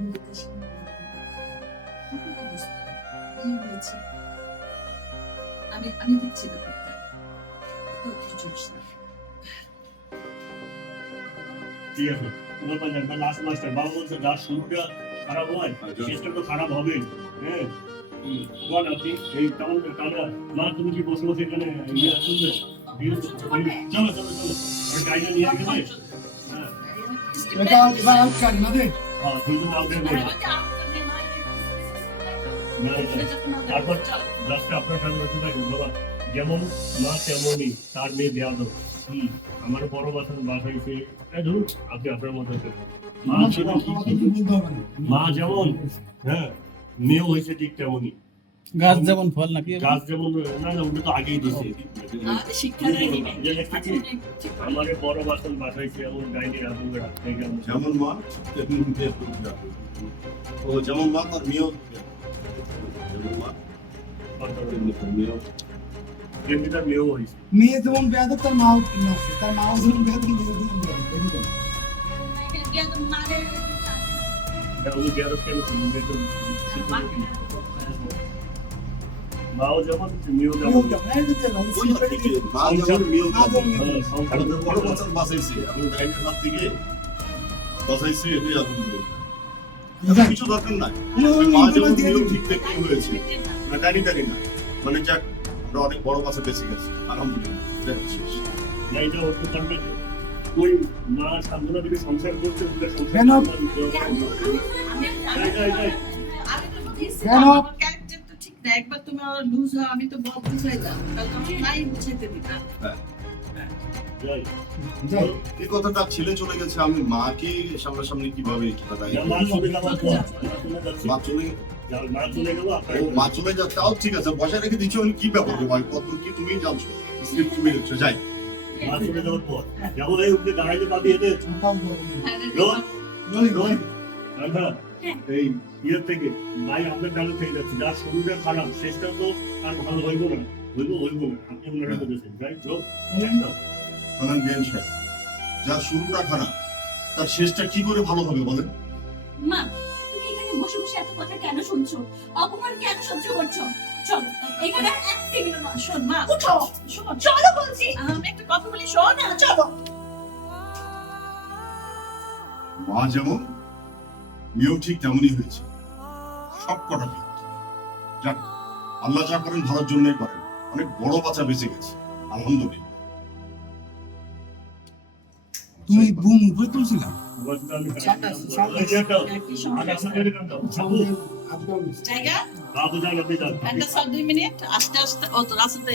আমি দিচ্ছি ব্যাপারটা তো কিছু না। ঠিক আছে, তোমার পাঞ্জাব লাস্ট মাস্টার বাবা বলছে যা শুরুটা খারাপ হয় শেষটা তো খারাপ হবে। হ্যাঁ বল আপনি এই তেমন তাহলে মা তুমি কি বসে বসে এখানে ইয়ে শুনবে? চলো চলো চলো ওই গাড়িটা নিয়ে গেলে হ্যাঁ এটা বাল কাট না দে হ্যাঁ দুটো মাল দেবে তারপর লাস্টে আপনার কাছে বলতে থাকবেন বাবা যেমন মা তেমনই তার মেয়ে দেওয়া দেবো আমার বড় বাসন বাসাইছে ধরুন আপনি আপনার মতো মা যেমন হ্যাঁ মেয়েও হয়েছে ঠিক তেমনই গাছ যেমন ফল নাকি গাছ যেমন না না ওটা তো আগেই দিছে আমার বড় বাসন বাসাইছে এমন গাইনি যেমন মা ও যেমন মা তার মেয়েও যেমন মা মেয়েও এমনিটা মেয়েও হয়েছে মেয়ে যেমন বেয়াদব তার মাও তার মাও যেমন বেয়াদব উনি বেয়াদব কেন মাও যেমন মেয়েও যেমন মা যেমন মেয়েও আমাদের বড় বাচ্চার বাঁচাইছে এবং গাইডের হাত থেকে বাঁচাইছে এটাই আলহামদুলিল্লাহ কিছু দরকার নাই মা যেমন মেয়েও ঠিক থেকে হয়েছে না জানি না মানে যাক আমরা অনেক বড় বাচ্চা বেঁচে গেছি আলহামদুলিল্লাহ এটা হতে পারবে ওই মা সাধনা থেকে সংসার করতে কেন? একবার তুমি লুজ হও আমি তো বল বুঝাই দাও তাহলে আমি নাই বুঝাইতে দিতা এই কথাটা ছেলে চলে গেছে আমি মাকে সামনাসামনি কিভাবে মা চলে যাচ্ছে তাও ঠিক আছে বসায় রেখে দিচ্ছি কি ব্যাপার কত কি তুমি জানছো তুমি হচ্ছে যাই মা চলে যাওয়ার পর যেমন এই উঠে দাঁড়াইতে পাবি এদের এই ইয়ের থেকে ভাই আপনার ডালে থেকে যাচ্ছে যার শুরুটা খারাপ শেষটা তো আর ভালো হইব না আপনি ওনারা বলেছেন রাইট যার শুরুটা খারাপ তার শেষটা কি করে ভালো হবে বলেন মা তুমি এখানে বসে বসে এত কথা কেন শুনছো অপমান কেন সহ্য করছো চলো এখানে এক সেকেন্ড না শোন মা উঠো শোনো চলো বলছি আমি একটা কথা বলি শোন না চলো মা যেমন মেয়েও ঠিক তেমনই হয়েছে সব কটা ঠিক যাক আল্লাহ যা করেন ভালোর জন্যই করেন অনেক বড় বাচ্চা বেঁচে গেছে আলহামদুলিল্লাহ তুমি বুম উপরে তুলছিলাম জায়গা একটা 2 মিনিট আস্তে আস্তে ও তো রাস্তাতে